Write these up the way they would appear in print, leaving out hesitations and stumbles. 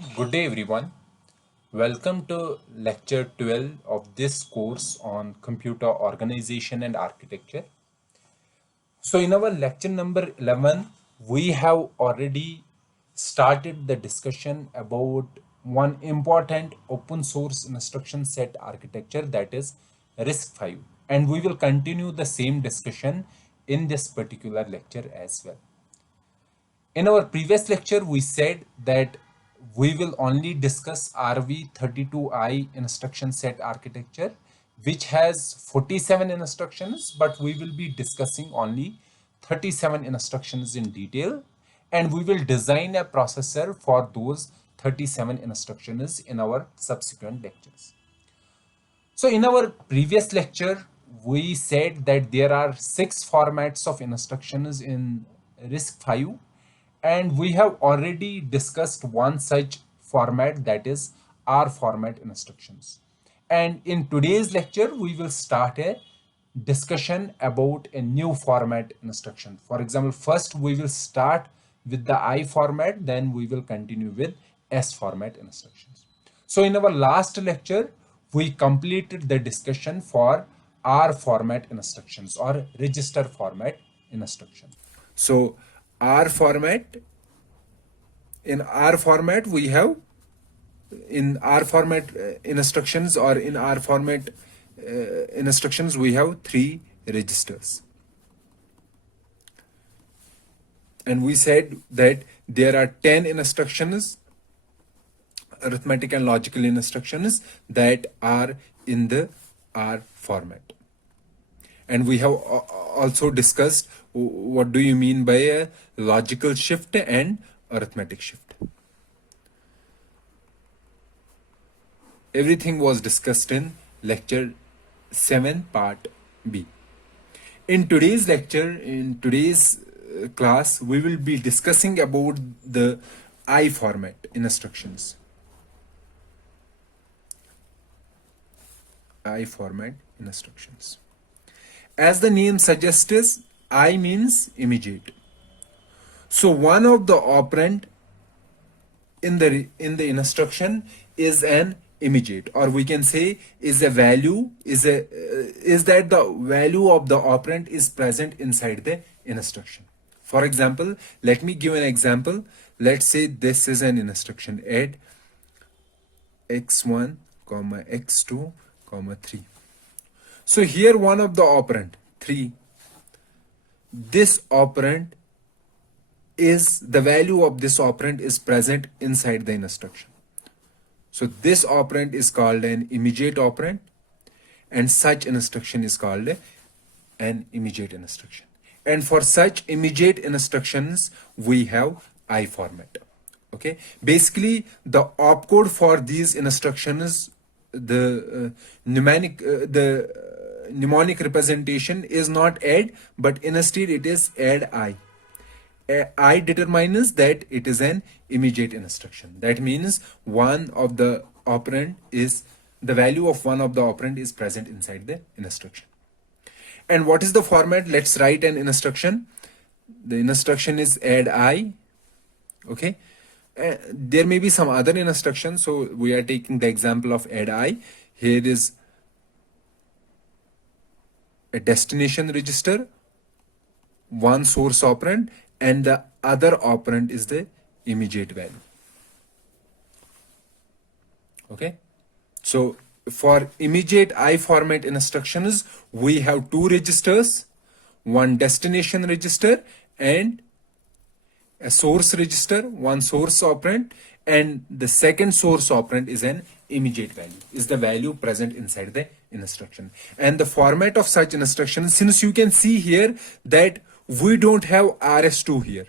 Good day everyone. Welcome to lecture 12 of this course on computer organization and architecture. So in our lecture number 11, we have already started the discussion about one important open source instruction set architecture, that is RISC-V, and we will continue the same discussion in this particular lecture as well. In our previous lecture, we said that we will only discuss RV32I instruction set architecture, which has 47 instructions, but we will be discussing only 37 instructions in detail, and we will design a processor for those 37 instructions in our subsequent lectures. So in our previous lecture, we said that there are 6 formats of instructions in RISC-V, and we have already discussed one such format, that is R format instructions. And in today's lecture, we will start a discussion about a new format instruction. For example, first we will start with the I format, then we will continue with S format instructions. So in our last lecture, we completed the discussion for R format instructions or register format instruction. So R format, in R format we have, in R format instructions or in R format instructions we have 3 registers. And we said that there are 10 instructions, arithmetic and logical instructions, that are in the R format. And we have also discussed what do you mean by a logical shift and arithmetic shift. Everything was discussed in lecture 7 part B. In today's lecture, in today's class, we will be discussing about the I format instructions. I format instructions. As the name suggests, I means immediate. So one of the operand in the instruction is an immediate, or we can say is a value, is that the value of the operand is present inside the instruction. For example, let me give an example. Let's say this is an instruction, add x1 comma x2 comma 3. So here one of the operand 3, this operand is, the value of this operand is present inside the instruction. So this operand is called an immediate operand, and such instruction is called an immediate instruction. And for such immediate instructions, we have I format. Okay, basically the opcode for these instructions, the mnemonic representation is not add, but instead it is add I. I determines that it is an immediate instruction. That means one of the operand is, the value of one of the operand is present inside the instruction. And what is the format? Let's write an instruction. The instruction is add I. Okay, there may be some other instructions, so we are taking the example of add I. Here is a destination register, one source operand, and the other operand is the immediate value. Okay, so for immediate I format instructions, we have 2 registers, one destination register and a source register, one source operand, and the second source operand is an immediate value, is the value present inside the instruction. And the format of such instructions, since you can see here that we don't have RS2 here.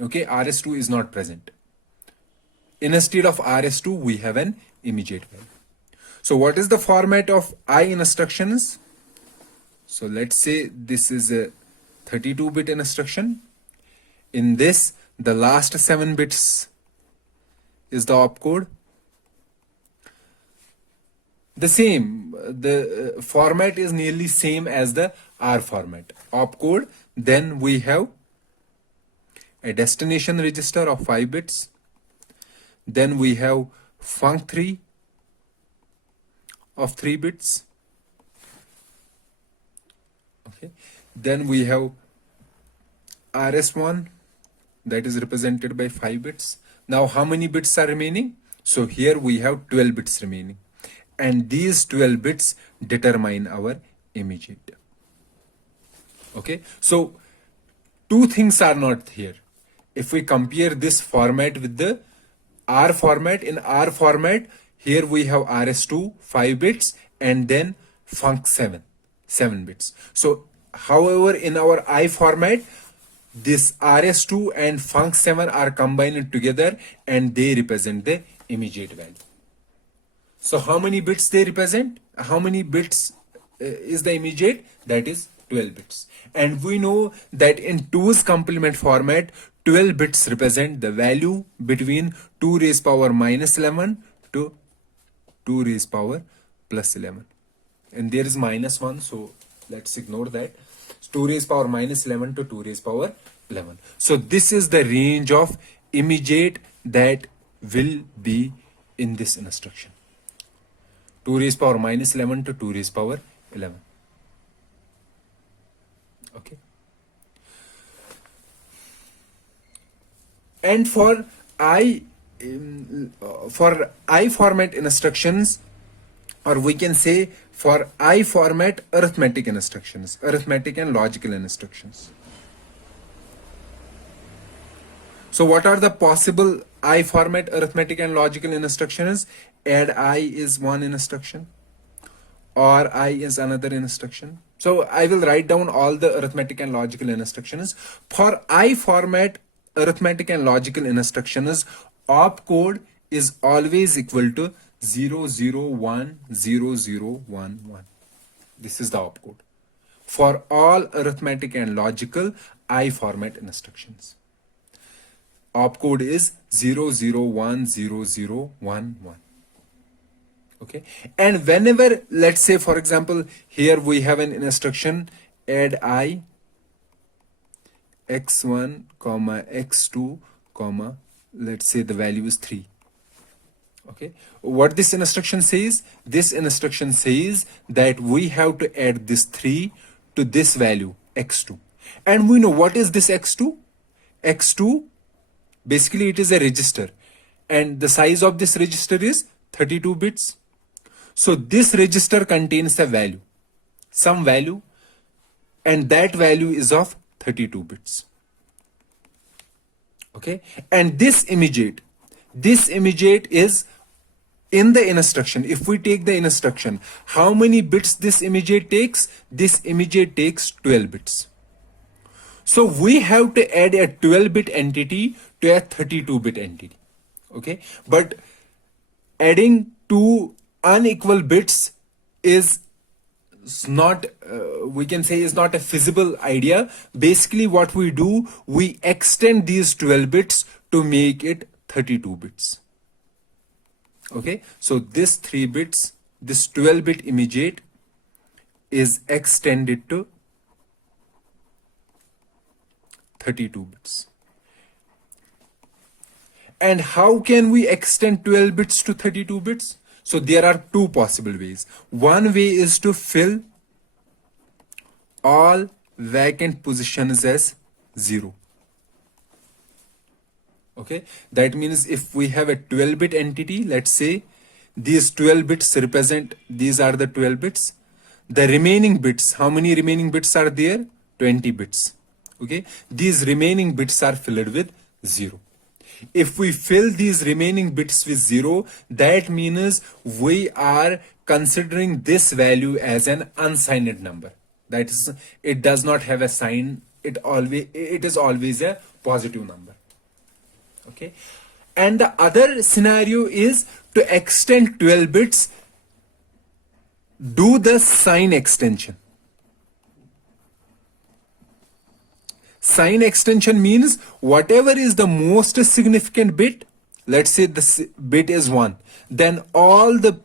Okay, RS2 is not present. Instead of RS2, we have an immediate value. So what is the format of I instructions? So let's say this is a 32-bit instruction. In this, the last 7 bits is the opcode. The same, the format is nearly same as the R format. Opcode, then we have a destination register of 5 bits. Then we have func3 of 3 bits. Okay. Then we have rs1 that is represented by 5 bits. Now how many bits are remaining? So here we have 12 bits remaining, and these 12 bits determine our immediate. Okay, so two things are not here. If we compare this format with the R format, in R format, here we have rs2 5 bits and then func7 7 bits. So however, in our I format, this rs2 and func7 are combined together and they represent the immediate value. So how many bits they represent? How many bits is the immediate? That is 12 bits. And we know that in 2's complement format, 12 bits represent the value between 2 raised power minus 11 to 2 raised power plus 11. And there is minus 1, so let's ignore that. 2 raised power minus 11 to 2 raised power 11. So this is the range of immediate that will be in this instruction. 2 raised power minus 11 to 2 raised power 11. Okay. And for I format instructions, or we can say for I format arithmetic instructions, arithmetic and logical instructions. So what are the possible I format arithmetic and logical instructions? Add I is one instruction, or I is another instruction. So I will write down all the arithmetic and logical instructions. For I format arithmetic and logical instructions, opcode is always equal to 0010011. This is the opcode for all arithmetic and logical I format instructions. Opcode is 0010011. Okay, and whenever, let's say for example, here we have an instruction add I x1 comma x2 comma, let's say the value is 3. Okay, what this instruction says? This instruction says that we have to add this 3 to this value x2, and we know what is this x2. X2, basically it is a register, and the size of this register is 32 bits. So this register contains a value, some value, and that value is of 32 bits. Okay, and this immediate is in the instruction. If we take the instruction, how many bits this immediate takes? This immediate takes 12 bits. So we have to add a 12-bit entity to a 32-bit entity. Okay, but adding two unequal bits is not, we can say, is not a feasible idea. Basically what we do, we extend these 12 bits to make it 32 bits. Okay, so this 3 bits, this 12-bit immediate is extended to 32 bits. And how can we extend 12 bits to 32 bits? So there are two possible ways. One way is to fill all vacant positions as 0. Okay, that means if we have a 12-bit entity, let's say these 12 bits represent, these are the 12 bits. The remaining bits, how many remaining bits are there? 20 bits. Okay, these remaining bits are filled with 0. If we fill these remaining bits with 0, that means we are considering this value as an unsigned number. That is, it does not have a sign. It is always a positive number. Okay, and the other scenario is to extend 12 bits. Do the sign extension. Sign extension means whatever is the most significant bit, let's say the bit is 1, then all the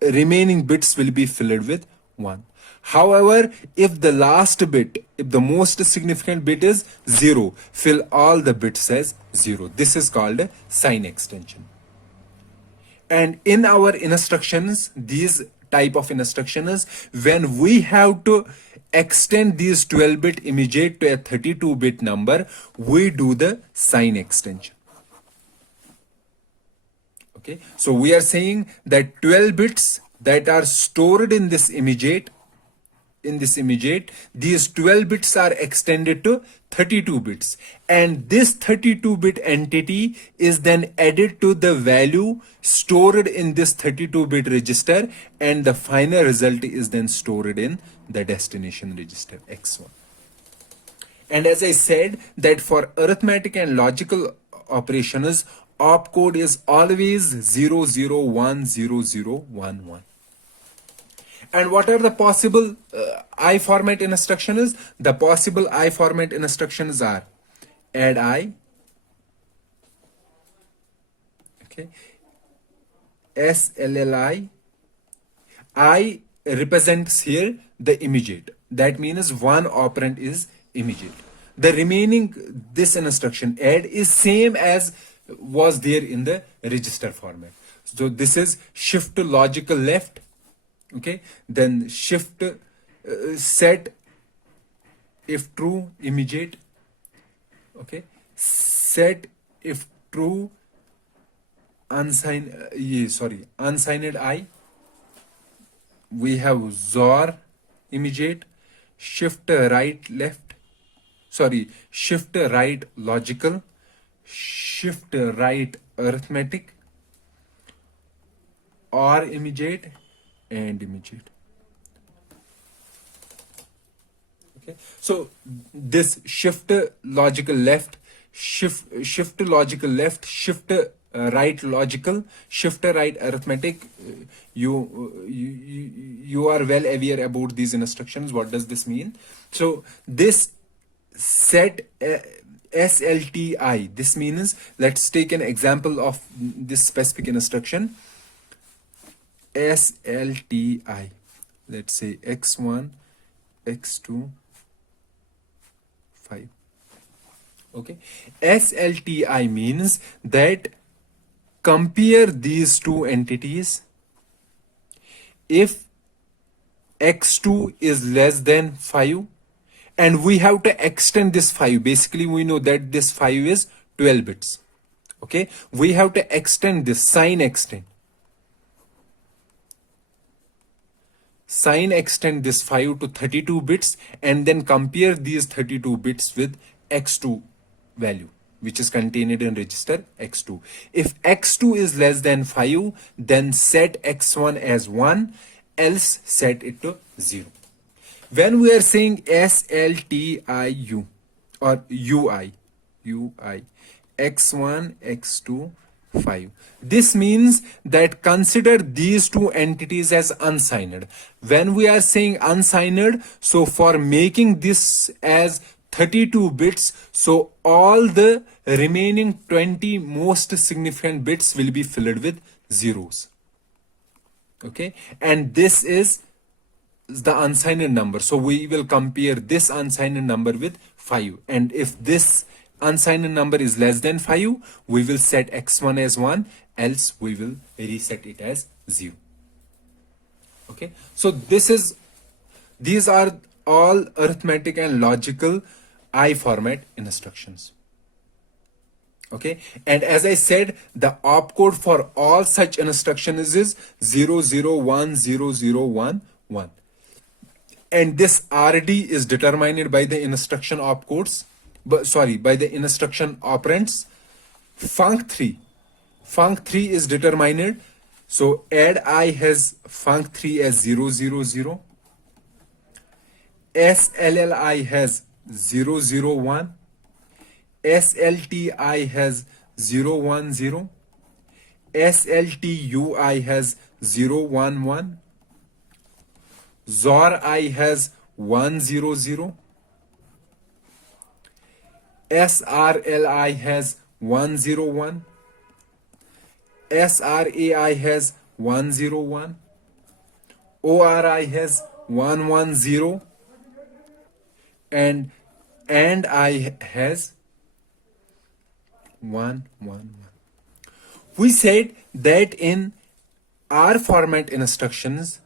remaining bits will be filled with 1. However, if the last bit, if the most significant bit is 0, fill all the bits as 0. This is called a sign extension. And in our instructions, these type of instructions, when we have to extend these 12-bit immediate to a 32-bit number, we do the sign extension. Okay, so we are saying that 12 bits that are stored in this immediate, these 12 bits are extended to 32 bits, and this 32-bit entity is then added to the value stored in this 32-bit register, and the final result is then stored in the destination register X1. And as I said, that for arithmetic and logical operations, opcode is always 00100111. And what are the possible I format instructions? The possible I format instructions are add I, okay, SLLI. I represents here the immediate. That means one operand is immediate. The remaining, this instruction add is same as was there in the register format. So this is shift to logical left. Okay, then shift set if true immediate. Okay, set if true unsigned unsigned I. We have XOR immediate, shift right left, shift right logical, shift right arithmetic, or immediate and immediate. Okay, so this shift logical left, shift logical left, shift right logical, shift right arithmetic. You are well aware about these instructions. What does this mean? So this set SLTI, this means, let's take an example of this specific instruction. SLTI, let's say X1, X2, 5. Okay, SLTI means that compare these two entities. If X2 is less than 5, and we have to extend this 5, basically we know that this 5 is 12 bits. Okay, we have to extend this, sign extend this 5 to 32 bits, and then compare these 32 bits with X2 value, which is contained in register X2. If X2 is less than 5, then set X1 as 1, else set it to 0. When we are saying SLTIU or UI, X1, X2, 5, this means that consider these two entities as unsigned. When we are saying unsigned, so for making this as 32 bits, so all the remaining 20 most significant bits will be filled with zeros. Okay, and this is the unsigned number, so we will compare this unsigned number with 5, and if this unsigned number is less than 5, we will set X1 as 1, else we will reset it as 0. Okay, so these are all arithmetic and logical I format instructions. Okay, and as I said, the opcode for all such instructions is 00100111, and this RD is determined by the instruction opcodes, by the instruction operands. Func3 is determined, so add I has func3 as 000, SLLI has 001, SLTI has 010, SLTUI has 011, XOR I has 100, SRLI has 101, SRAI has 101, ORI has 110, and I has 111. We said that in R format instructions,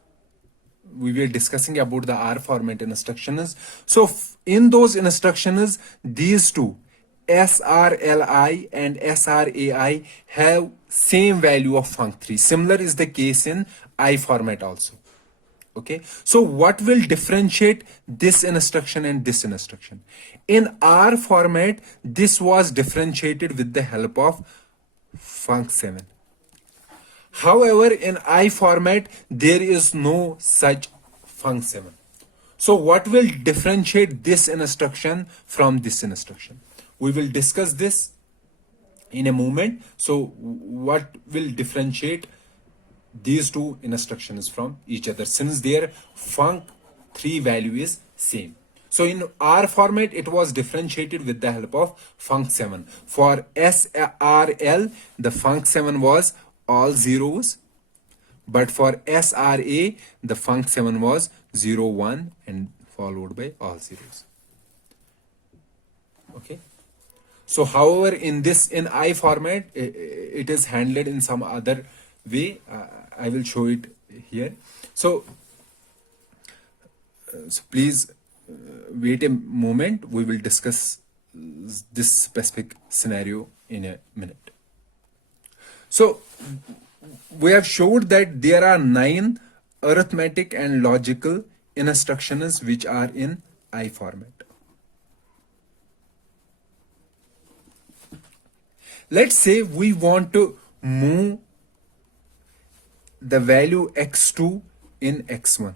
we were discussing about the R format instructions. So in those instructions, these two, SRLI and SRAI, have same value of func3. Similar is the case in I format also. Okay, so what will differentiate this instruction and this instruction? In R format, this was differentiated with the help of func7. However, in I format, there is no such func7. So what will differentiate this instruction from this instruction? We will discuss this in a moment. So what will differentiate these two instructions from each other, since their func3 value is same? So in R format, it was differentiated with the help of func7. For SRL, the func7 was all zeros, but for SRA, the func7 was 0, 1 and followed by all zeros. Okay. So however, in I format, it is handled in some other way. I will show it here. So please wait a moment. We will discuss this specific scenario in a minute. So we have showed that there are 9 arithmetic and logical instructions which are in I format. Let's say we want to move the value x2 in x1.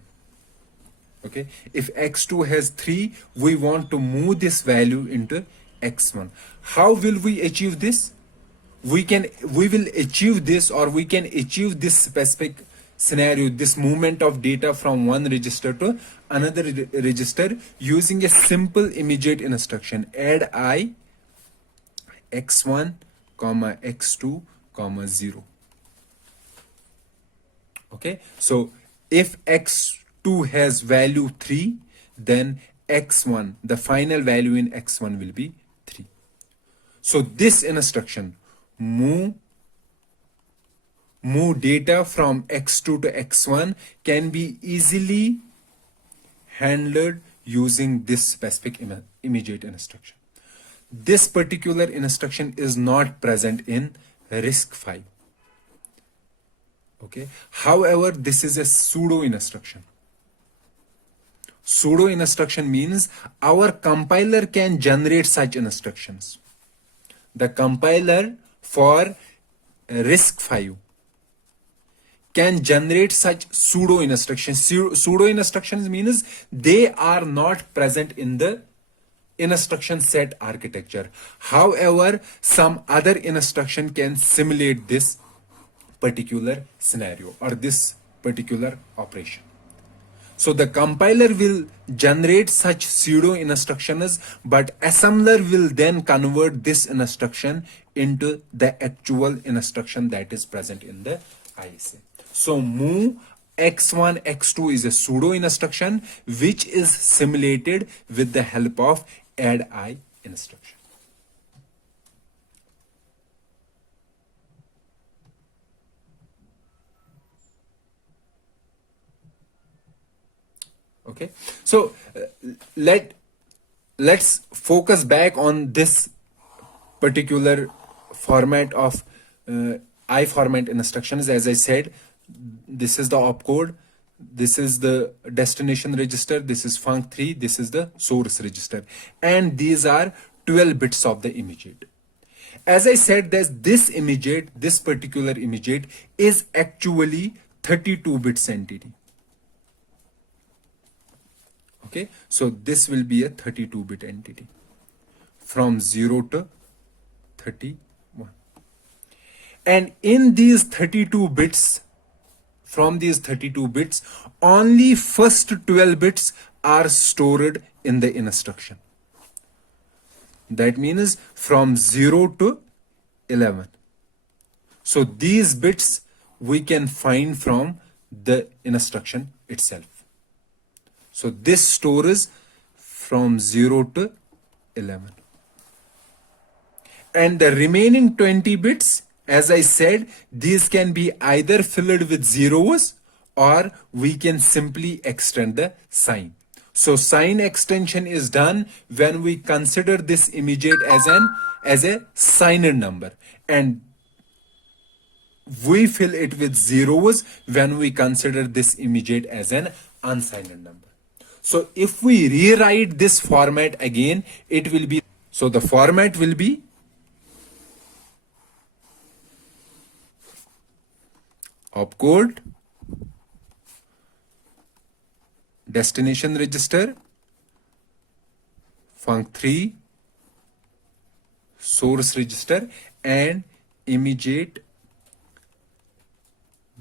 Okay, if x2 has 3, we want to move this value into x1. How will we achieve this? We will achieve this, or we can achieve this specific scenario, this movement of data from one register to another register, using a simple immediate instruction: add I x1 comma x2 comma 0. Okay, so if x2 has value 3, then x1, the final value in x1 will be 3. So this instruction, move data from x2 to x1, can be easily handled using this specific immediate instruction. This particular instruction is not present in RISC-V. Okay. However, this is a pseudo instruction. Pseudo instruction means our compiler can generate such instructions. The compiler for RISC-V can generate such pseudo instructions. Pseudo instructions means they are not present in the instruction set architecture. However, some other instruction can simulate this particular scenario or this particular operation. So the compiler will generate such pseudo instructions, but assembler will then convert this instruction into the actual instruction that is present in the ISA. So move x1, x2 is a pseudo instruction which is simulated with the help of add I instruction. Okay, so let's focus back on this particular format of I format instructions. As I said, this is the opcode, this is the destination register, this is func3, this is the source register, and these are 12 bits of the immediate. As I said, that this particular immediate is actually 32 bits entity. Okay, so this will be a 32-bit entity from 0 to 31. And in these 32 bits, from these 32 bits, only first 12 bits are stored in the instruction. That means from 0 to 11. So these bits we can find from the instruction itself. So this stores from 0 to 11. And the remaining 20 bits, as I said, these can be either filled with zeros or we can simply extend the sign. So sign extension is done when we consider this immediate as a signed number, and we fill it with zeros when we consider this immediate as an unsigned number. So if we rewrite this format again, it will be, so the format will be opcode, destination register, func3, source register, and immediate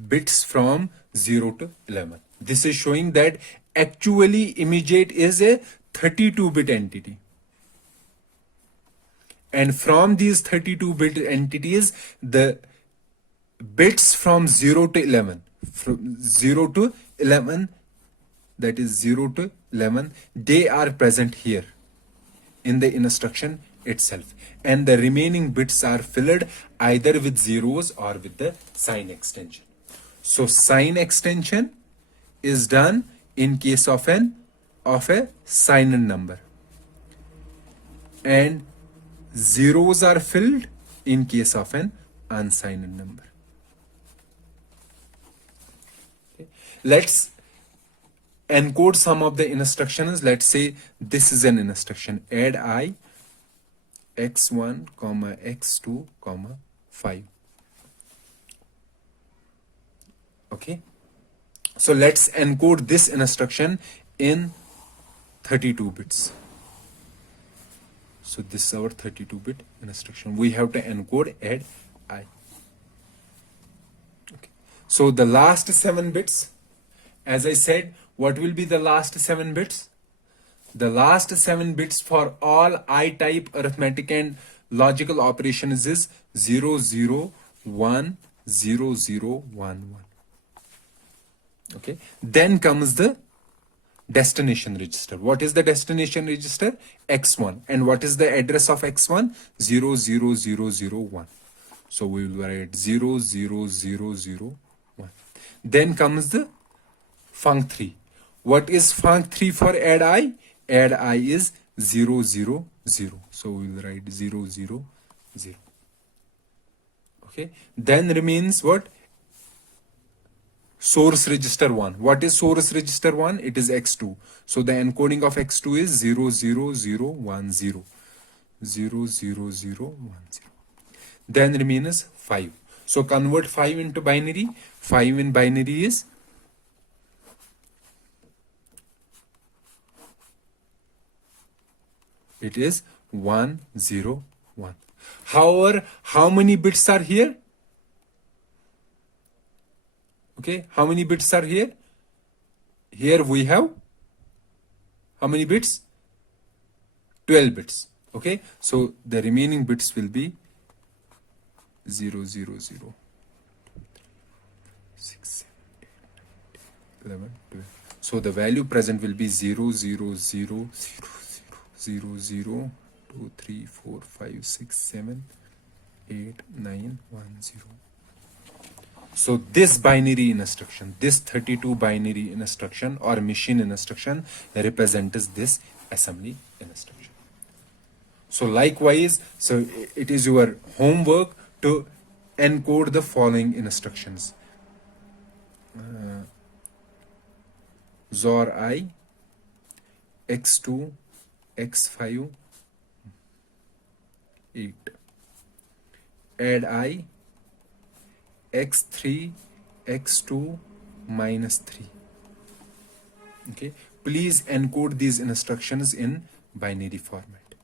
bits from 0 to 11. This is showing that actually immediate is a 32-bit entity. And from these 32-bit entities, the bits from 0 to 11, from 0 to 11, that is 0 to 11, they are present here in the instruction itself, and the remaining bits are filled either with zeros or with the sign extension. So sign extension is done in case of a signed number, and zeros are filled in case of an unsigned number. Okay. Let's encode some of the instructions. Let's say this is an instruction: add I x1 comma x2 comma 5. Okay, so let's encode this instruction in 32 bits. So this is our 32-bit instruction. We have to encode add I. Okay. So the last 7 bits, as I said, what will be the last 7 bits? The last 7 bits for all I-type arithmetic and logical operations is 0, 0, 1, 0, 0, 1, 1. Okay. Then comes the destination register. What is the destination register? X1. And what is the address of X1? 0, 0, 0, 0, 1. So we will write 0, 0, 0, 0, 1. Then comes the func3. What is func3 for add I? Add I is 0, 0, 0. So we will write 0, 0, 0. Okay. Then remains what? Source register 1. What is source register 1? It is x2. So the encoding of x2 is 0, 0, 0, 1, 0. 0, 0, 0, 1, 0. Then remains 5. So convert 5 into binary. 5 in binary is it is 1, 0, 1. However, how many bits are here? Okay, how many bits are here? Here we have how many bits? 12 bits. Okay, so the remaining bits will be 0, 0, 0, 6, 7, 8, 9, 10, 11, 12. So the value present will be 0, 0, 0, 0, 0, 0, 2, 3, 4, 5, 6, 7, 8, 9, 1, 0. So this binary instruction, this 32 binary instruction or machine instruction represents this assembly instruction. So likewise, so it is your homework to encode the following instructions. XOR I, X2, X5, 8. Add I, x3, x2, minus 3. Okay, please encode these instructions in binary format.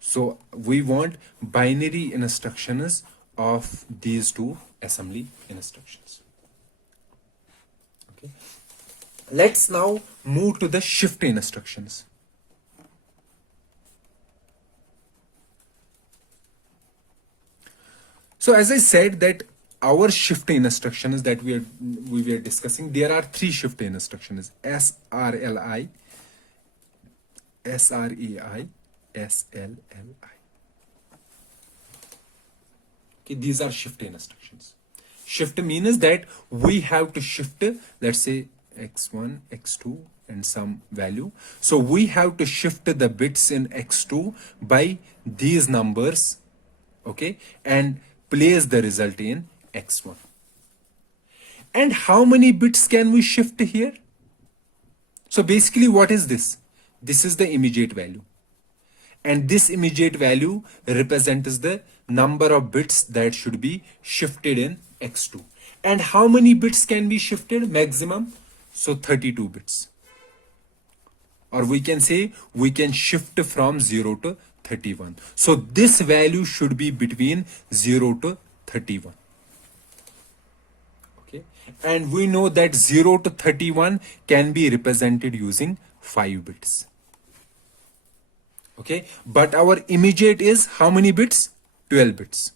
So we want binary instructions of these two assembly instructions. Okay, let's now move to the shift instructions. So as I said that our shifty instructions that we were discussing, there are three shifty instructions: SRLI, SREI, SLLI. Okay, these are shifty instructions. Shift means that we have to shift, let's say x1, x2 and some value. So we have to shift the bits in x2 by these numbers, okay, and place the result in x1. And how many bits can we shift here? So basically what is this? This is the immediate value. And this immediate value represents the number of bits that should be shifted in x2. And how many bits can be shifted? Maximum. So 32 bits. Or we can say we can shift from 0 to 31. So this value should be between 0 to 31. Okay. And we know that 0 to 31 can be represented using 5 bits. Okay. But our immediate is how many bits? 12 bits.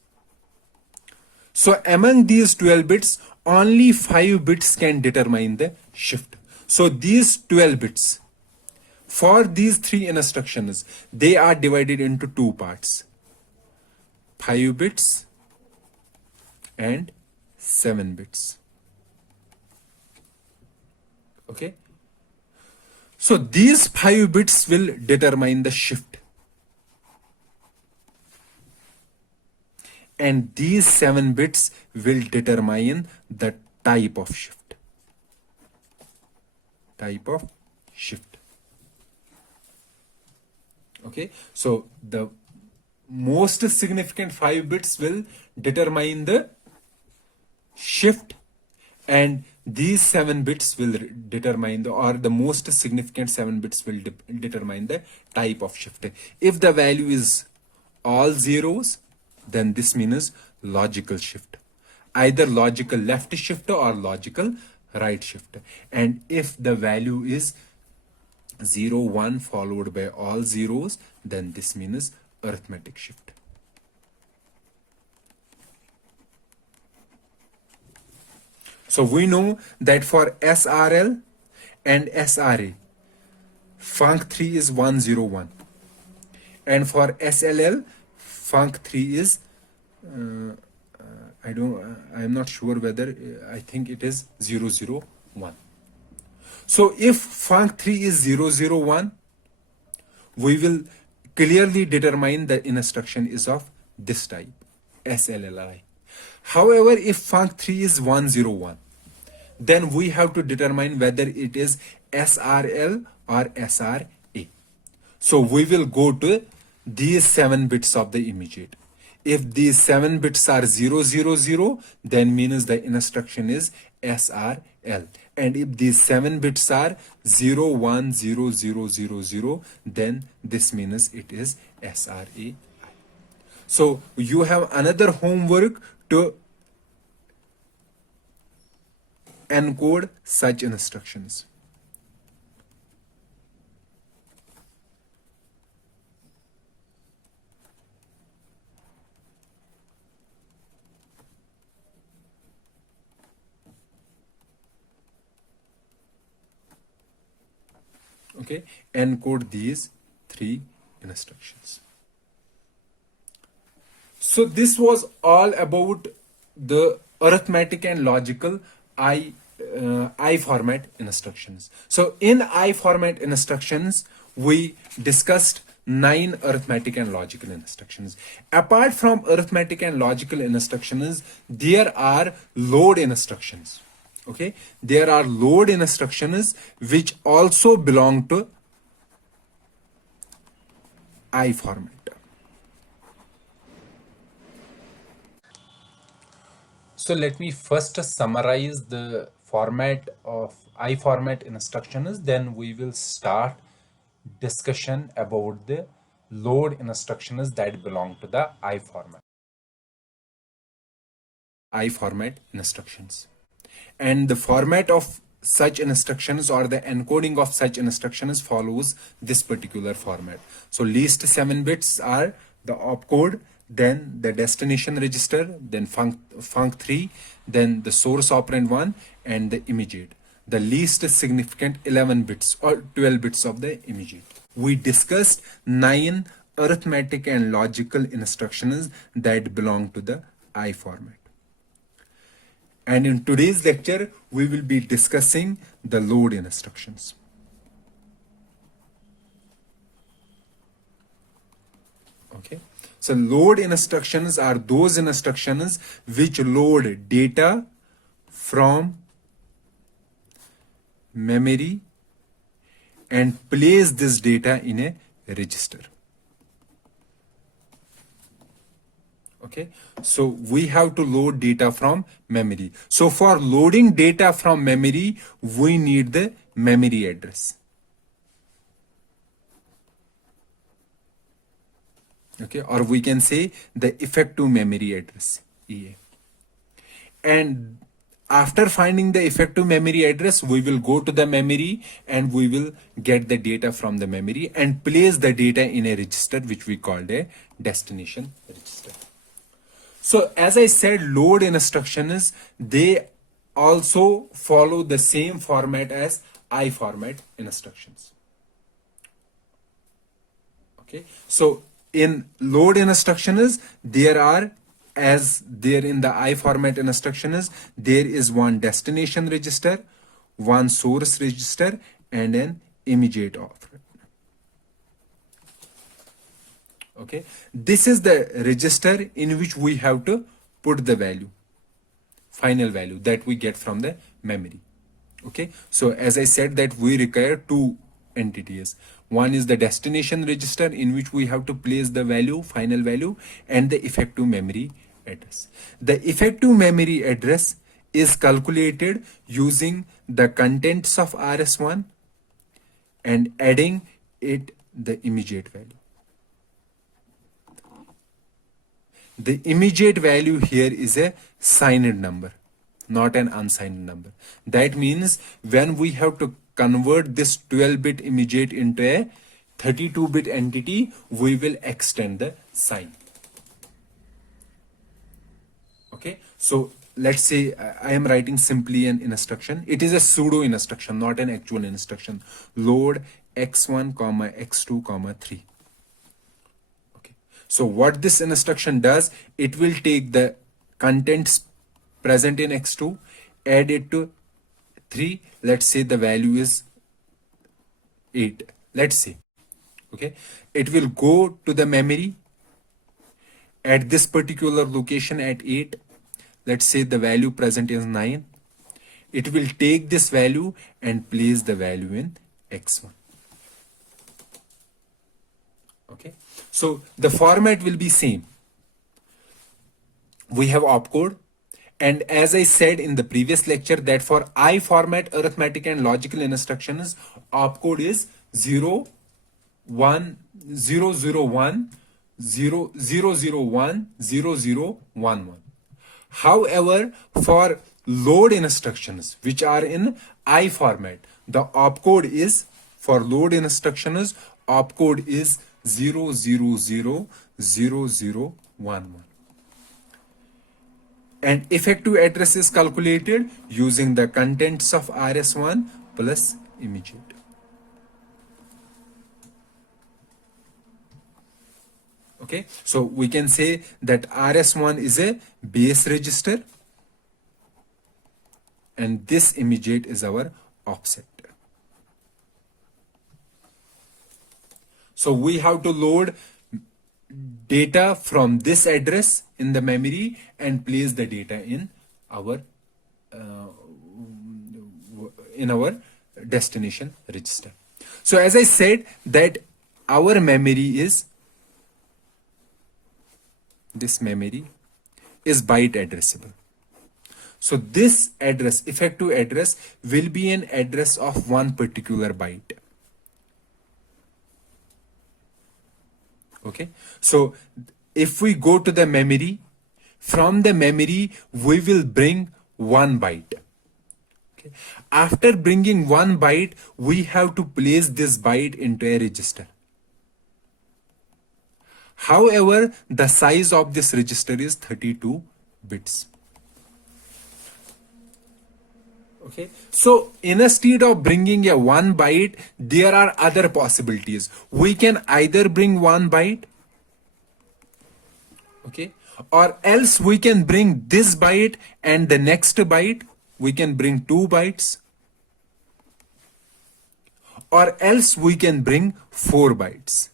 So among these 12 bits, only 5 bits can determine the shift. So these 12 bits, for these three instructions, they are divided into two parts: 5 bits and 7 bits. Okay. So these 5 bits will determine the shift. And these 7 bits will determine the type of shift. Type of shift. Okay, so the most significant 5 bits will determine the shift, and these 7 bits will determine the most significant 7 bits will determine the type of shift. If the value is all zeros, then this means logical shift, either logical left shift or logical right shift. And if the value is 0, 1 followed by all zeros, then this means arithmetic shift. So we know that for SRL and SRA, func3 is 101, and for SLL, func3 is I'm not sure whether I think it is 001. So if func3 is 001, we will clearly determine the instruction is of this type, SLLI. However, if func3 is 101, then we have to determine whether it is SRL or SRA. So we will go to these 7 bits of the immediate. If these 7 bits are 000, then means the instruction is SRL. And if these 7 bits are 010000, then this means it is SRA. So you have another homework to encode such instructions. Okay, encode these 3 instructions. So this was all about the arithmetic and logical I format instructions. So in I format instructions, we discussed 9 arithmetic and logical instructions. Apart from arithmetic and logical instructions, there are load instructions. Okay, there are load instructions which also belong to I format. So let me first summarize the format of I format instructions, then we will start discussion about the load instructions that belong to the I format. I format instructions. And the format of such instructions or the encoding of such instructions follows this particular format. So least 7 bits are the opcode, then the destination register, then func3, then the source operand 1, and the immediate. The least significant 11 bits or 12 bits of the immediate. We discussed 9 arithmetic and logical instructions that belong to the I format. And in today's lecture, we will be discussing the load instructions. Okay. So load instructions are those instructions which load data from memory and place this data in a register. Okay, so we have to load data from memory. So for loading data from memory, we need the memory address. Okay, or we can say the effective memory address, EA. And after finding the effective memory address, we will go to the memory and we will get the data from the memory and place the data in a register which we called a destination register. So as I said, load instructions, they also follow the same format as I format instructions. Okay, so in load instructions, there are, as there in the I format instructions, there is one destination register, one source register, and an immediate operand. Okay, this is the register in which we have to put the value, final value that we get from the memory. Okay, so as I said that we require two entities. One is the destination register in which we have to place the value, final value, and the effective memory address. The effective memory address is calculated using the contents of RS1 and adding it the immediate value. The immediate value here is a signed number, not an unsigned number. That means when we have to convert this 12-bit immediate into a 32-bit entity, we will extend the sign. Okay, so let's say I am writing simply an instruction. It is a pseudo instruction, not an actual instruction. Load x1, x2, 3. So what this instruction does, it will take the contents present in x2, add it to 3. Let's say the value is 8. Let's say, okay, it will go to the memory at this particular location at 8. Let's say the value present is 9. It will take this value and place the value in x1. Okay, so the format will be same. We have opcode, and as I said in the previous lecture that for I format arithmetic and logical instructions, opcode is 0, 1, 0, 0, 1, 0, 0, 0, 1, 0, 0, 1, 1. However, for load instructions which are in I format, the opcode is, for load instructions, opcode is 0, 0, 0, 0, 0, 1, 1. And effective address is calculated using the contents of RS1 plus immediate. Okay, so we can say that RS1 is a base register and this immediate is our offset. So we have to load data from this address in the memory and place the data in our destination register. So as I said that our memory is, this memory is byte addressable. So this address, effective address, will be an address of one particular byte. Okay, so if we go to the memory, from the memory we will bring 1 byte. Okay, after bringing 1 byte, we have to place this byte into a register. However, the size of this register is 32 bits. Okay, so instead of bringing a 1 byte, there are other possibilities. We can either bring 1 byte, okay, or else we can bring this byte and the next byte, we can bring 2 bytes, or else we can bring 4 bytes.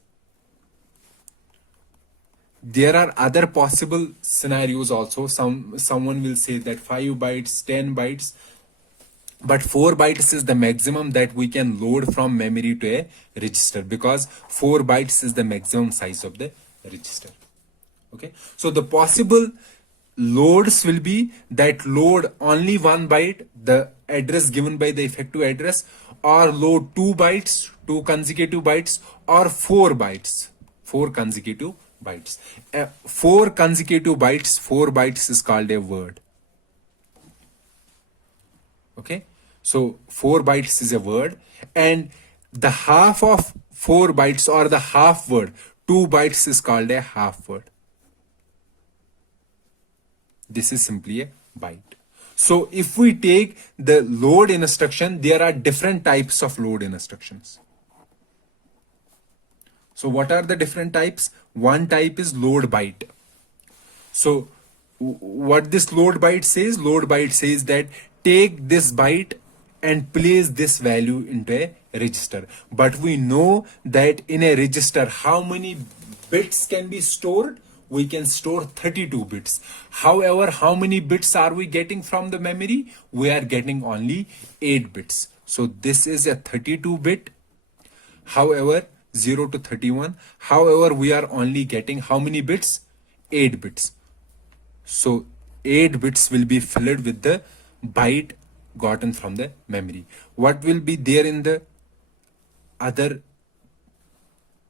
There are other possible scenarios also. Someone will say that 5 bytes, 10 bytes, but 4 bytes is the maximum that we can load from memory to a register, because 4 bytes is the maximum size of the register. Okay, so the possible loads will be that load only 1 byte, the address given by the effective address, or load 2 bytes, 2 consecutive bytes, or 4 bytes, 4 consecutive bytes. 4 consecutive bytes, 4 bytes is called a word. Okay, so 4 bytes is a word, and the half of 4 bytes or the half word, 2 bytes, is called a half word. This is simply a byte. So if we take the load instruction, there are different types of load instructions. So what are the different types? One type is load byte. So what this load byte says? Load byte says that take this byte and place this value into a register. But we know that in a register, how many bits can be stored? We can store 32 bits. However, how many bits are we getting from the memory? We are getting only 8 bits. So this is a 32 bit. However, 0 to 31. However, we are only getting how many bits? 8 bits. So 8 bits will be filled with the byte gotten from the memory. What will be there in the other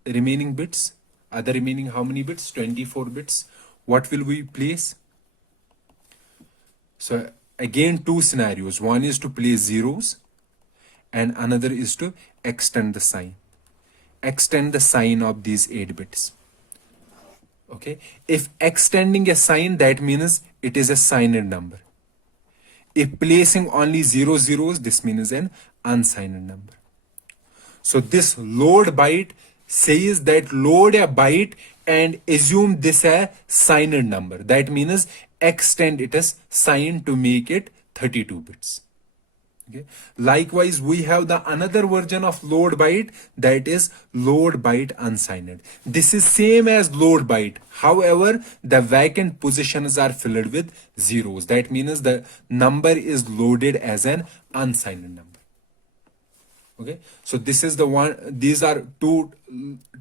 remaining bits? Other remaining how many bits? 24 bits. What will we place? So again, two scenarios. One is to place zeros and another is to extend the sign. Extend the sign of these 8 bits. Okay, if extending a sign, that means it is a signed number. If placing only 0 zeros, this means an unsigned number. So this load byte says that load a byte and assume this a signed number. That means extend it as signed to make it 32 bits. Okay. Likewise, we have the another version of load byte, that is load byte unsigned. This is same as load byte. However, the vacant positions are filled with zeros. That means the number is loaded as an unsigned number. Okay, so this is the one. These are two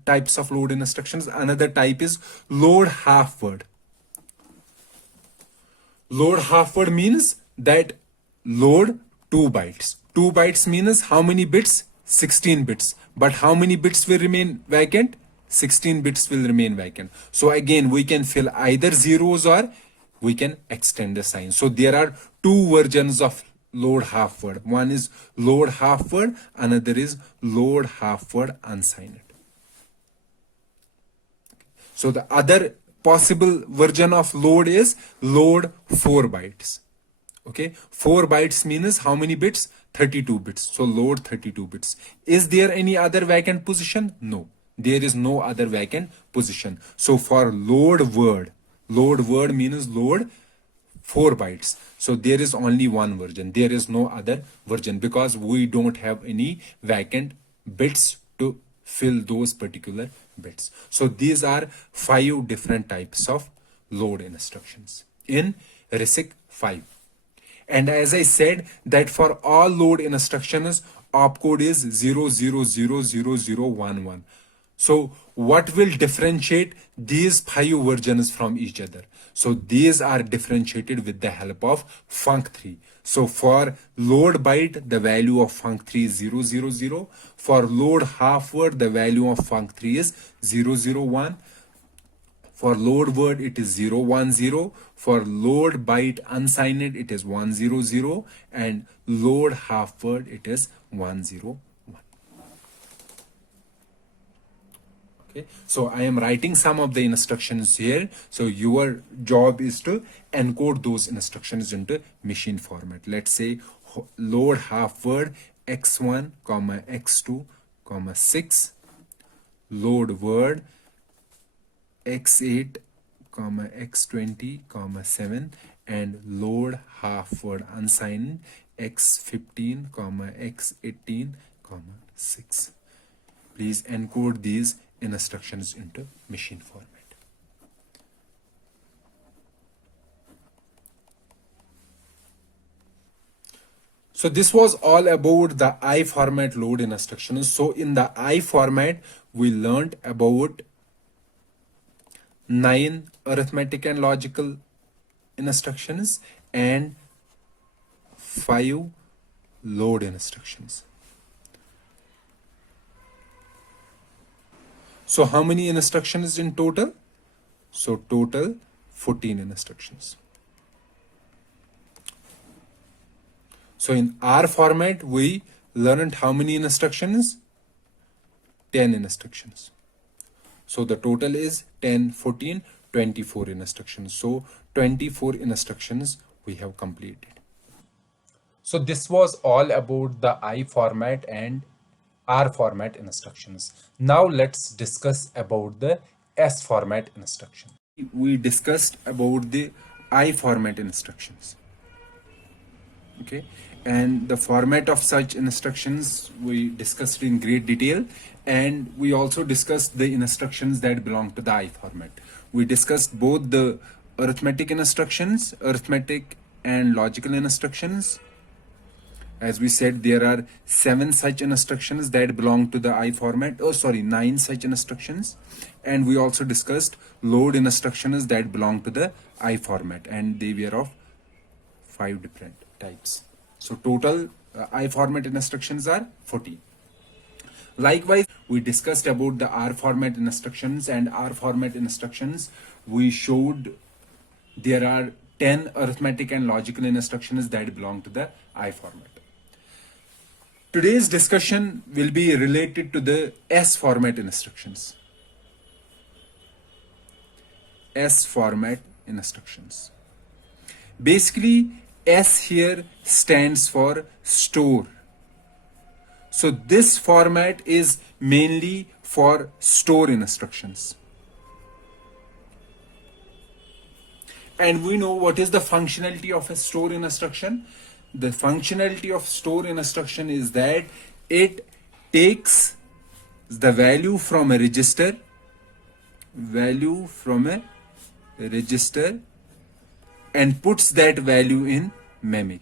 types of load instructions. Another type is load half word. Load half word means that load 2 bytes. 2 bytes means how many bits? 16 bits. But how many bits will remain vacant? 16 bits will remain vacant. So again, we can fill either zeros or we can extend the sign. So there are two versions of load half word. One is load half word, another is load half word unsigned. So the other possible version of load is load 4 bytes. Okay, 4 bytes means how many bits? 32 bits. So load 32 bits. Is there any other vacant position? No, there is no other vacant position. So for load word means load 4 bytes. So there is only one version. There is no other version because we don't have any vacant bits to fill those particular bits. So these are 5 different types of load instructions in RISC 5. And as I said that for all load instructions, opcode is 00000011. So what will differentiate these 5 versions from each other? So these are differentiated with the help of func3. So for load byte, the value of func3 is 000. For load half word, the value of func3 is 001. For load word, it is 010. For load byte unsigned, it is 100. And load half word, it is 101. Okay, so I am writing some of the instructions here. So your job is to encode those instructions into machine format. Let's say load half word x1 comma x2 comma 6, load word x8 comma x20 comma 7, and load half word unsigned x15 comma x18 comma 6. Please encode these instructions into machine format. So this was all about the I format load instructions. So in the I format, we learned about 9 arithmetic and logical instructions and 5 load instructions. So how many instructions in total? So total 14 instructions. So in R format, we learned how many instructions? 10 instructions. So the total is 10, 14, 24 instructions. So 24 instructions we have completed. So this was all about the I format and R format instructions. Now let's discuss about the S format instruction. We discussed about the I format instructions. Okay, and the format of such instructions we discussed in great detail, and we also discussed the instructions that belong to the I format. We discussed both the arithmetic instructions, arithmetic and logical instructions. As we said, there are 7 such instructions that belong to the I format. 9 such instructions. And we also discussed load instructions that belong to the I format, and they were of 5 different types. So total I format instructions are 14. Likewise, we discussed about the R format instructions, and R format instructions we showed there are 10 arithmetic and logical instructions that belong to the I format. Today's discussion will be related to the S format instructions. S format instructions. Basically, S here stands for store. So this format is mainly for store instructions. And we know what is the functionality of a store instruction. The functionality of store instruction is that it takes the value from a register, and puts that value in memory.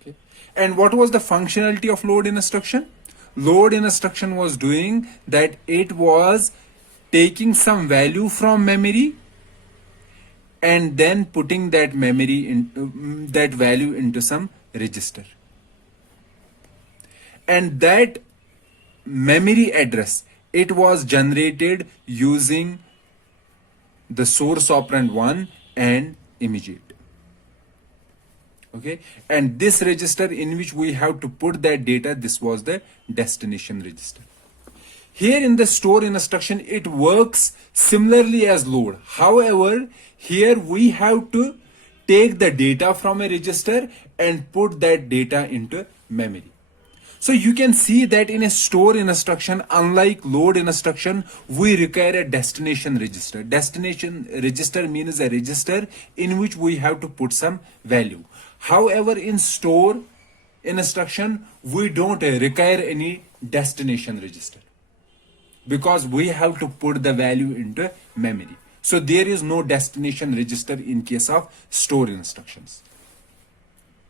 Okay. And what was the functionality of load instruction? Load instruction was doing that it was taking some value from memory and then putting that that value into some register. And that memory address, it was generated using the source operand 1 and immediate. Okay, and this register in which we have to put that data, this was the destination register. Here in the store instruction, it works similarly as load. However, here we have to take the data from a register and put that data into memory. So you can see that in a store instruction, unlike load instruction, we require a destination register. Destination register means a register in which we have to put some value. However, in store instruction, we don't require any destination register because we have to put the value into memory. So there is no destination register in case of store instructions.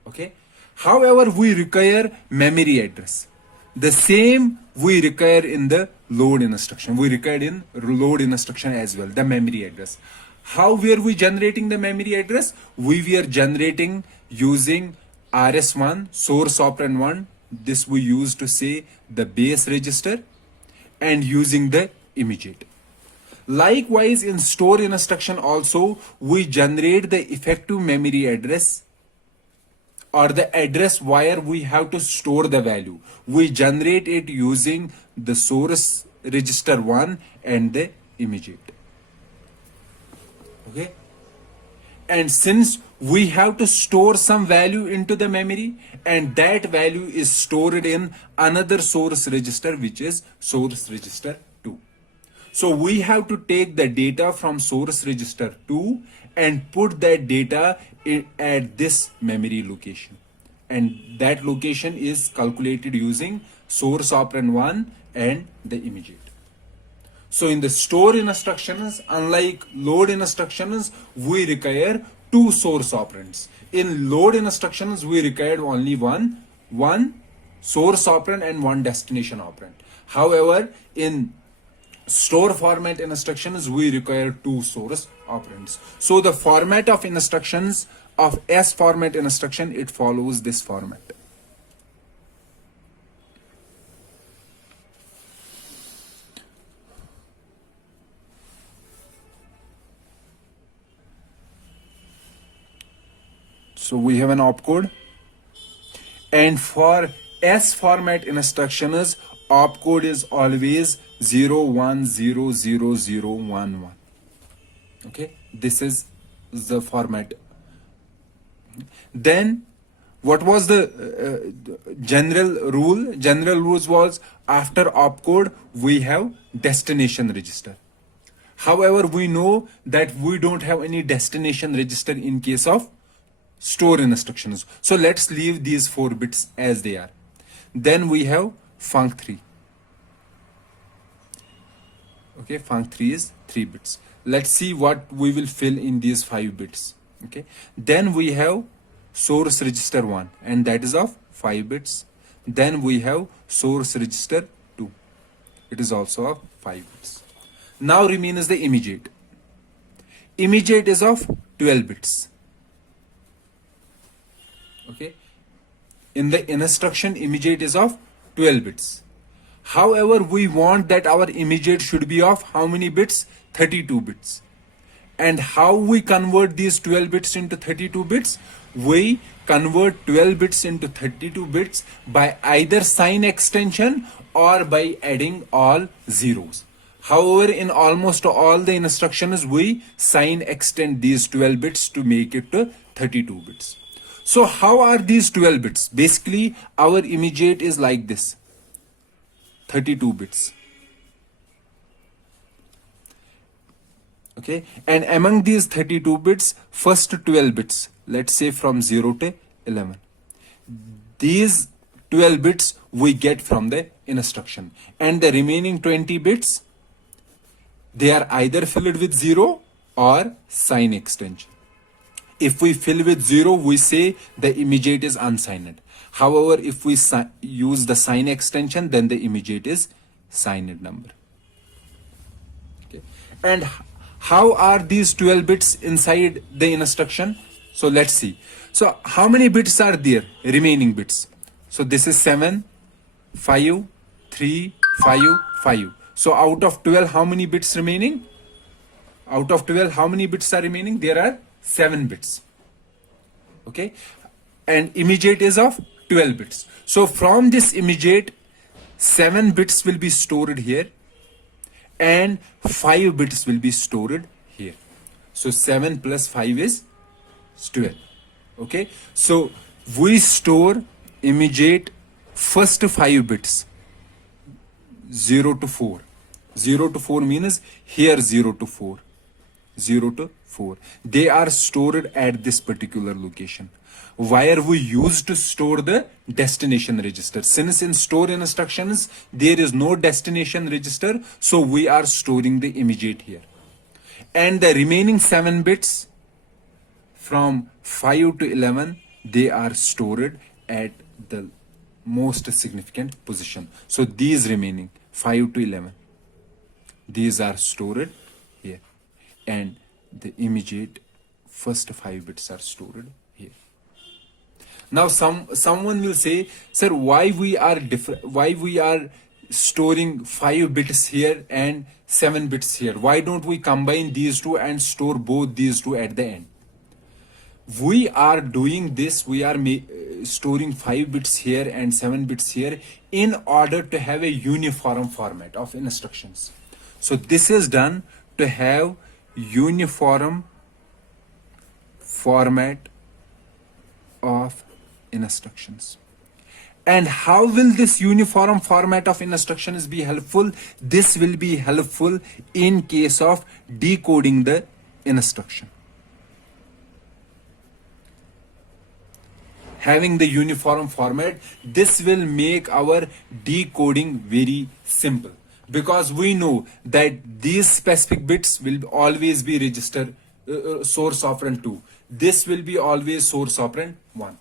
Okay. However, we require memory address. The same we require in the load instruction. We require in load instruction as well, the memory address. How were we generating the memory address? We were generating using RS1, source operand 1. This we use to say the base register, and using the immediate. Likewise, in store instruction also, we generate the effective memory address or the address where we have to store the value. We generate it using the source register 1 and the immediate. Okay. And since we have to store some value into the memory, and that value is stored in another source register, which is source register 2. So we have to take the data from source register 2 and put that data at this memory location. And that location is calculated using source operand 1 and the immediate. So in the store instructions, unlike load instructions, we require two source operands. In load instructions, we required only one source operand and one destination operand. However, in store format instructions, we require two source operands. So the format of instructions of S format instruction, it follows this format. So we have an opcode, and for S format instructions, opcode is always 01000011. Okay, this is the format. Then what was the general rule? General rules was after opcode we have destination register. However, we know that we don't have any destination register in case of store instructions. So let's leave these 4 bits as they are. Then we have func3. Okay, func3 is 3 bits. Let's see what we will fill in these 5 bits. Okay, then we have source register 1, and that is of 5 bits. Then we have source register 2. It is also of 5 bits. Now remains the immediate. Immediate is of 12 bits. Okay, in the instruction, immediate is of 12 bits. However, we want that our immediate should be of how many bits? 32 bits. And how we convert these 12 bits into 32 bits? We convert 12 bits into 32 bits by either sign extension or by adding all zeros. However, in almost all the instructions, we sign extend these 12 bits to make it to 32 bits. So how are these 12 bits? Basically, our immediate is like this, 32 bits. Okay, and among these 32 bits, first 12 bits, let's say from 0 to 11. These 12 bits we get from the instruction, and the remaining 20 bits, they are either filled with 0 or sign extension. If we fill with 0, we say the immediate is unsigned. However, if we use the sign extension, then the immediate is signed number. Okay. And how are these 12 bits inside the instruction? So let's see. So how many bits are there? Remaining bits. So this is 7, 5, 3, 5, 5. So out of 12, how many bits remaining? Out of 12, how many bits are remaining? There are 7 bits. Okay, and immediate is of 12 bits. So from this immediate, 7 bits will be stored here and 5 bits will be stored here. So 7 plus 5 is 12. Okay, so we store immediate first 5 bits, 0 to 4. 0 to 4 means here 0 to 4. 0 to 4. They are stored at this particular location where we used to store the destination register. Since in store instructions there is no destination register, so we are storing the immediate here. And the remaining 7 bits from 5 to 11, they are stored at the most significant position. So these remaining 5 to 11, these are stored here, and the immediate first 5 bits are stored here. Now someone will say, sir, why we are storing 5 bits here and 7 bits here? Why don't we combine these two and store both these two at the end? we are doing this, we are storing 5 bits here and 7 bits here in order to have a uniform format of instructions. So this is done to have uniform format of instructions. And how will this uniform format of instructions be helpful? This will be helpful in case of decoding the instruction. Having the uniform format, this will make our decoding very simple, because we know that these specific bits will always be register source operand 2. This will be always source operand 1.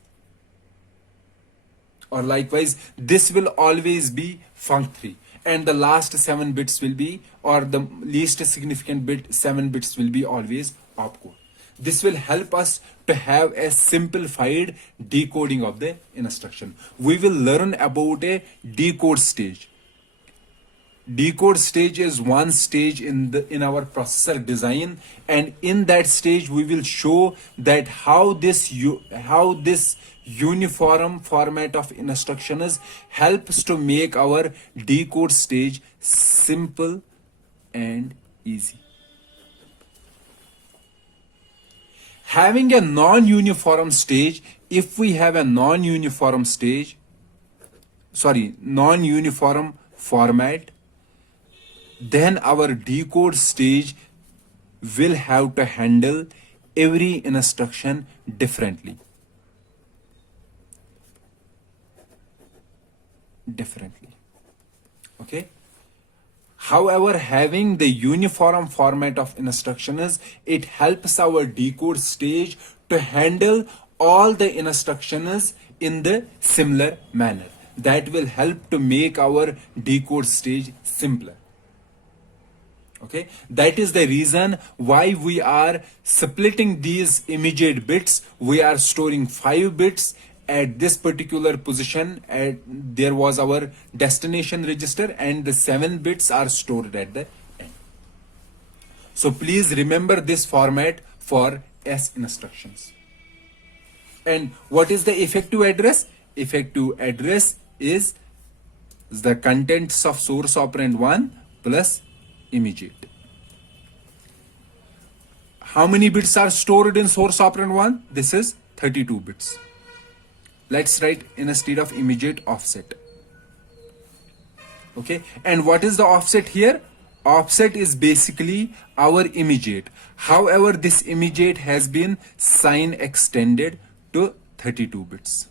Or likewise, this will always be func 3. And the last 7 bits will be, or the least significant bit 7 bits will be always opcode. This will help us to have a simplified decoding of the instruction. We will learn about a decode stage. Decode stage is one stage in our processor design, and in that stage we will show that how this uniform format of instructions helps to make our decode stage simple and easy. Having a non-uniform stage, if we have a non-uniform format, then our decode stage will have to handle every instruction differently. Okay. However, having the uniform format of instructions, it helps our decode stage to handle all the instructions in the similar manner. That will help to make our decode stage simpler. Okay, that is the reason why we are splitting these immediate bits. We are storing 5 bits at this particular position. There was our destination register, and the 7 bits are stored at the end. So please remember this format for S instructions. And what is the effective address? Effective address is the contents of source operand 1 plus immediate. How many bits are stored in source operand 1? This is 32 bits. Let's write instead of immediate offset. Okay, and what is the offset here? Offset is basically our immediate. However, this immediate has been sign extended to 32 bits.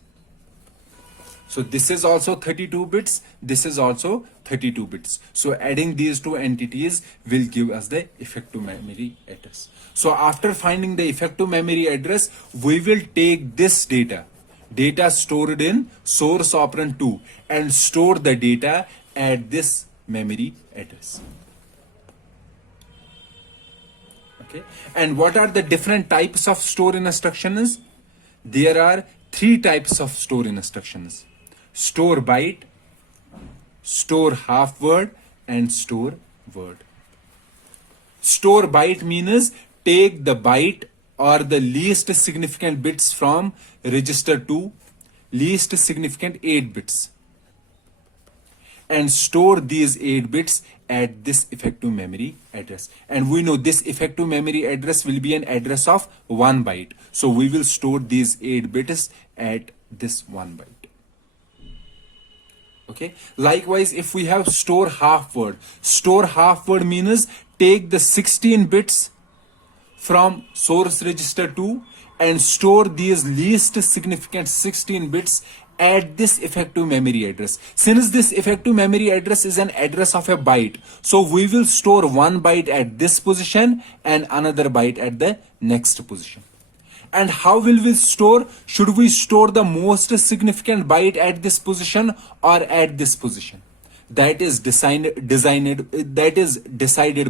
So this is also 32 bits, this is also 32 bits. So adding these two entities will give us the effective memory address. So after finding the effective memory address, we will take this data stored in source operand 2 and store the data at this memory address. Okay, and what are the different types of store instructions? There are 3 types of store instructions: store byte, store half word, and store word. Store byte means take the byte or the least significant bits from register 2, least significant 8 bits, and store these 8 bits at this effective memory address. And we know this effective memory address will be an address of 1 byte. So we will store these 8 bits at this 1 byte. Okay. Likewise, if we have store half word means take the 16 bits from source register 2 and store these least significant 16 bits at this effective memory address. Since this effective memory address is an address of a byte, so we will store 1 byte at this position and another byte at the next position. And how will we store? Should we store the most significant byte at this position or at this position? That is decided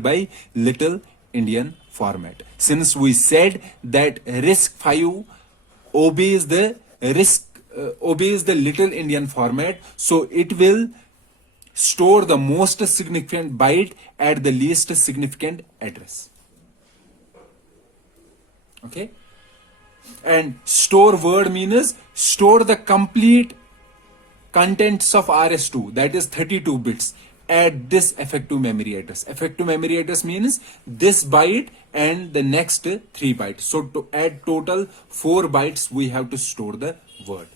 by Little Indian format. Since we said that RISC-V obeys the Little Indian format, so it will store the most significant byte at the least significant address. Okay. And store word means store the complete contents of RS2, that is 32 bits, at this effective memory address. Effective memory address means this byte and the next 3 bytes. So to add total 4 bytes, we have to store the word.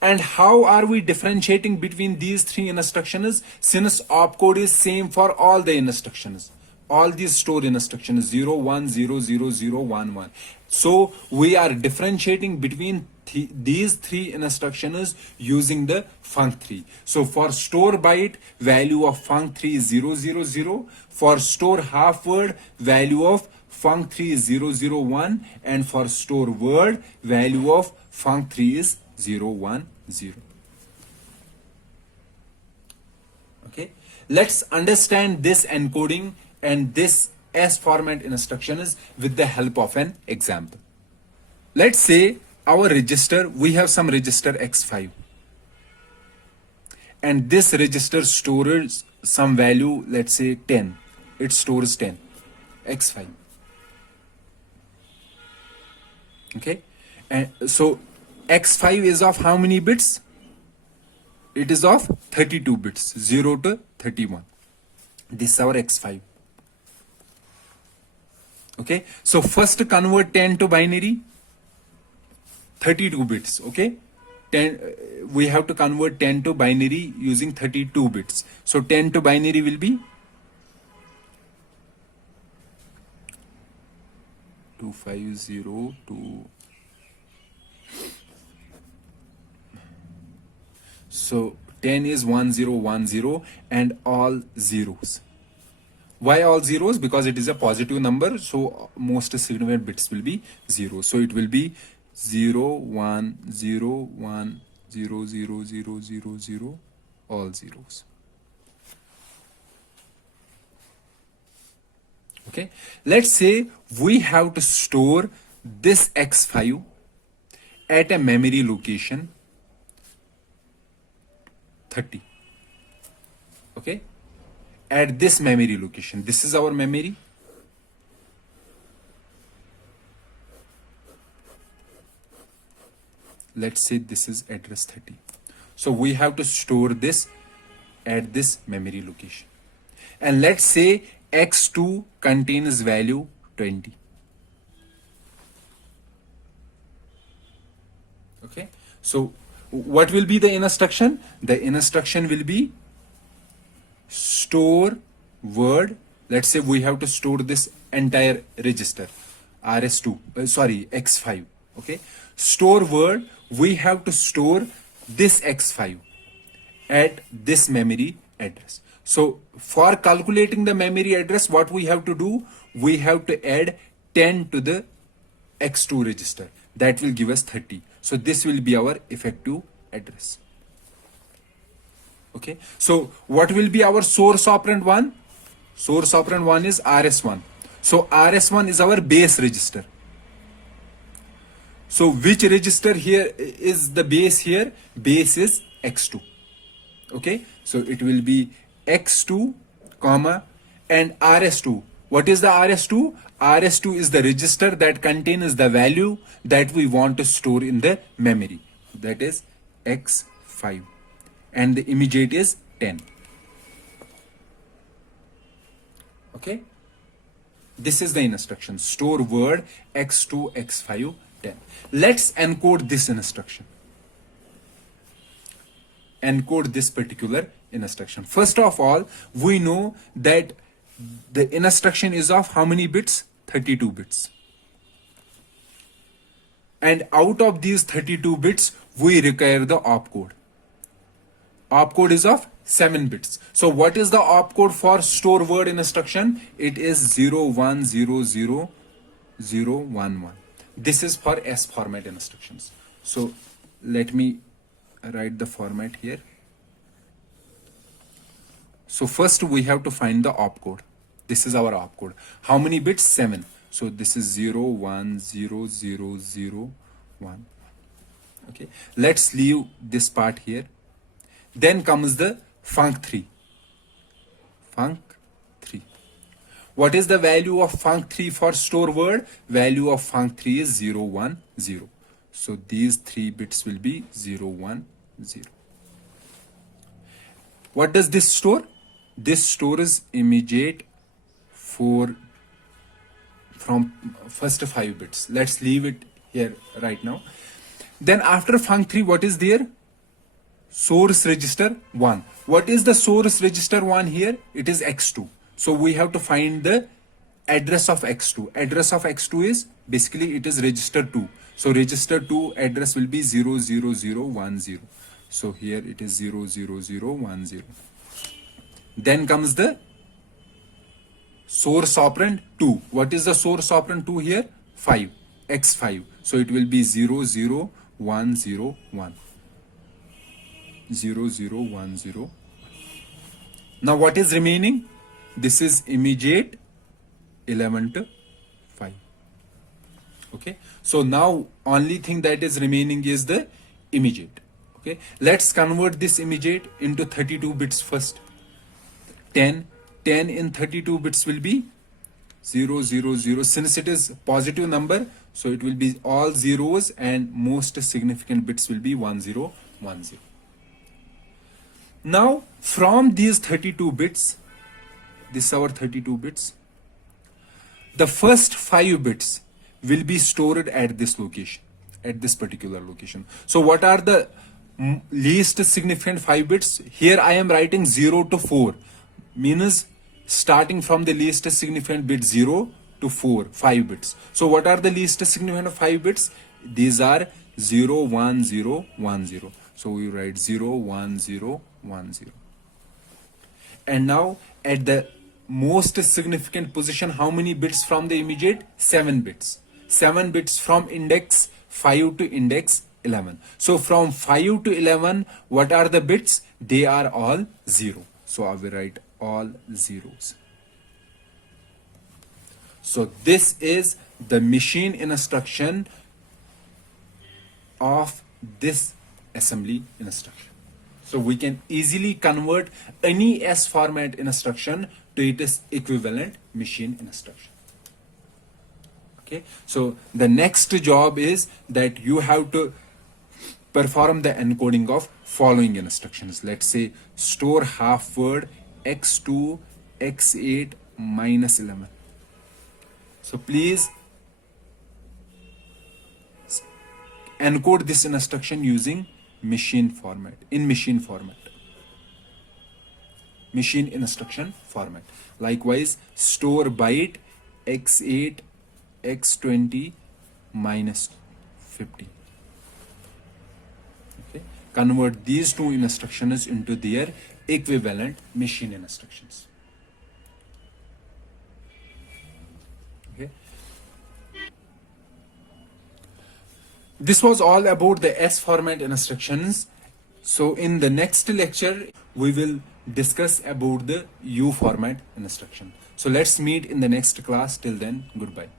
And how are we differentiating between these three instructions? Since opcode is same for all the instructions, all these store instructions 0 1 0 0 0 1 1. So we are differentiating between these three instructions using the func3. So for store byte, value of func3 is 0 0 0. For store half word, value of func3 is 0 0 1. And for store word, value of func3 is 0 1 0. Okay, let's understand this encoding and this S format instructions with the help of an example. Let's say our register, we have some register X5, and this register stores some value, let's say 10. It stores 10, X5. Okay, and so X5 is of how many bits? It is of 32 bits, 0 to 31. This is our X5. Okay, so first convert 10 to binary, 32 bits. Okay, 10, we have to convert 10 to binary using 32 bits. So 10 to binary will be 2502. So 10 is 1010 and all zeros. Why all zeros? Because it is a positive number, so most significant bits will be 0. So it will be 0 1 0 1 0 0 0 0 0, all zeros. Okay, let's say we have to store this X5 at a memory location 30. Okay, at this memory location. This is our memory. Let's say this is address 30. So we have to store this at this memory location. And let's say X2 contains value 20. Okay, so what will be the instruction? The instruction will be store word. Let's say we have to store this entire register RS2, X5. Okay, store word, we have to store this X5 at this memory address. So for calculating the memory address, what we have to do, we have to add 10 to the X2 register. That will give us 30. So this will be our effective address. Okay, so what will be our source operand 1? Source operand 1 is RS1. So RS1 is our base register. So which register here is the base here? Base is X2. Okay, so it will be X2, comma, and RS2. What is the RS2? RS2 is the register that contains the value that we want to store in the memory. That is X5. And the immediate is 10. Okay, this is the instruction, store word X2 X5 10. Let's encode this instruction, encode this particular instruction. First of all, we know that the instruction is of how many bits? 32 bits. And out of these 32 bits, we require the opcode. Opcode is of 7 bits. So what is the opcode for store word instruction? It is 0100 011. This is for S format instructions. So let me write the format here. So first we have to find the opcode. This is our opcode. How many bits? 7. So this is 010001. Okay, let's leave this part here. Then comes the func3. Func3. What is the value of func3 for store word? Value of func3 is 0, 1, 0. So these 3 bits will be 0, 1, 0. What does this store? This stores immediate from first 5 bits. Let's leave it here right now. Then after func3, what is there? Source register 1. What is the source register 1 here? It is x2. So we have to find the address of x2. Address of x2 is basically it is register 2. So register 2 address will be 00010. So here it is 00010. Then comes the source operand 2. What is the source operand 2 here? 5. X5. So it will be 00101. 0010. Now what is remaining? This is immediate 11 to 5. Okay. So now only thing that is remaining is the immediate. Okay. Let's convert this immediate into 32 bits first. 10 in 32 bits will be 000. Since it is positive number, so it will be all zeros and most significant bits will be 1010. Now from these 32 bits, this is our 32 bits, the first 5 bits will be stored at this location, at this particular location. So what are the least significant 5 bits? Here I am writing 0 to 4, means starting from the least significant bit 0 to 4, 5 bits. So what are the least significant 5 bits? These are 01010. So we write 01010. And now at the most significant position, how many bits from the immediate? 7 bits. 7 bits from index 5 to index 11. So from 5 to 11, what are the bits? They are all 0. So I will write all zeros. So this is the machine instruction of this assembly instruction. So we can easily convert any S format instruction to its equivalent machine instruction. Okay. So the next job is that you have to perform the encoding of following instructions. Let's say store half word x2 x8 minus 11. So please encode this instruction using machine format, in machine format, machine instruction format. Likewise, store byte x8 x20 minus 50. Okay. Convert these two instructions into their equivalent machine instructions. Okay. This was all about the S format instructions. So in the next lecture, we will discuss about the U format instruction. So let's meet in the next class. Till then, goodbye.